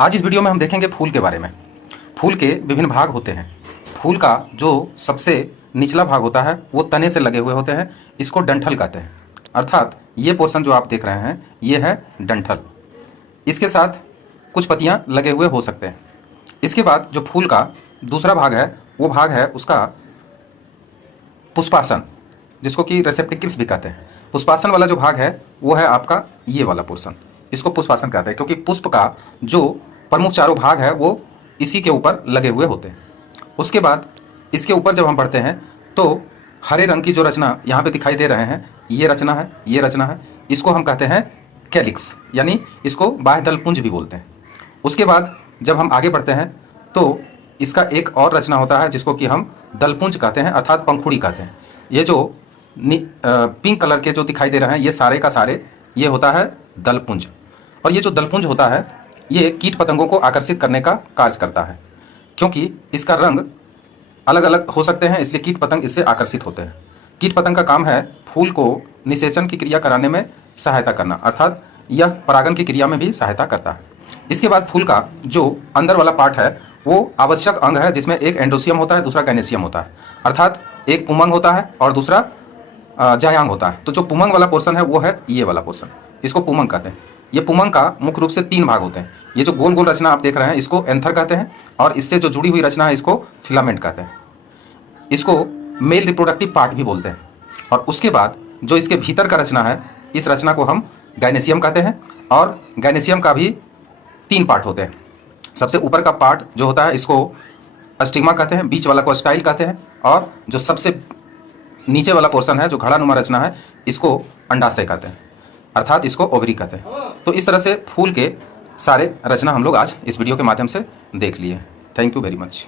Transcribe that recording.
आज इस वीडियो में हम देखेंगे फूल के बारे में। फूल के विभिन्न भाग होते हैं। फूल का जो सबसे निचला भाग होता है वो तने से लगे हुए होते हैं, इसको डंठल कहते हैं। अर्थात ये पोर्शन जो आप देख रहे हैं ये है डंठल। इसके साथ कुछ पत्तियां लगे हुए हो सकते हैं। इसके बाद जो फूल का दूसरा भाग है वो भाग है उसका पुष्पासन, जिसको कि रेसेप्टिकल्स भी कहते हैं। पुष्पासन वाला जो भाग है वो है आपका ये वाला पोर्शन, इसको पुष्पासन कहते हैं, क्योंकि पुष्प का जो प्रमुख चारों भाग है वो इसी के ऊपर लगे हुए होते हैं। उसके बाद इसके ऊपर जब हम बढ़ते हैं तो हरे रंग की जो रचना यहाँ पे दिखाई दे रहे हैं ये रचना है, ये रचना है, इसको हम कहते हैं कैलिक्स, यानी इसको बाह्य दलपुंज भी बोलते हैं। उसके बाद जब हम आगे बढ़ते हैं तो इसका एक और रचना होता है जिसको कि हम दलपुंज कहते हैं, अर्थात पंखुड़ी कहते हैं। ये जो पिंक कलर के जो दिखाई दे रहे हैं ये सारे का सारे ये होता है दलपुंज। और ये जो दलपुंज होता है ये कीट पतंगों को आकर्षित करने का कार्य करता है, क्योंकि इसका रंग अलग अलग हो सकते हैं, इसलिए कीट पतंग इससे आकर्षित होते हैं। कीट पतंग का काम है फूल को निषेचन की क्रिया कराने में सहायता करना, अर्थात यह परागन की क्रिया में भी सहायता करता है। इसके बाद फूल का जो अंदर वाला पार्ट है वो आवश्यक अंग है, जिसमें एक एंडोसियम होता है, दूसरा गैनेसियम होता है, अर्थात एक पुमंग होता है और दूसरा जायांग होता है। तो जो पुमंग वाला पोर्शन है वो है ये वाला पोर्शन, इसको पुमंग कहते हैं। ये पुमंग का मुख्य रूप से 3 भाग होते हैं। ये जो गोल गोल रचना आप देख रहे हैं इसको एंथर कहते हैं, और इससे जो जुड़ी हुई रचना है इसको फिलामेंट कहते हैं। इसको मेल रिप्रोडक्टिव पार्ट भी बोलते हैं। और उसके बाद जो इसके भीतर का रचना है इस रचना को हम गाइनेसियम कहते हैं, और गाइनेसियम का भी 3 पार्ट होते हैं। सबसे ऊपर का पार्ट जो होता है इसको अस्टिग्मा कहते हैं, बीच वाला को स्टाइल कहते हैं, और जो सबसे नीचे वाला पोर्शन है जो घड़ानुमा रचना है इसको अंडाशय कहते हैं, अर्थात इसको ओवरी कहते हैं। तो इस तरह से फूल के सारे रचना हम लोग आज इस वीडियो के माध्यम से देख लिए। Thank you very much.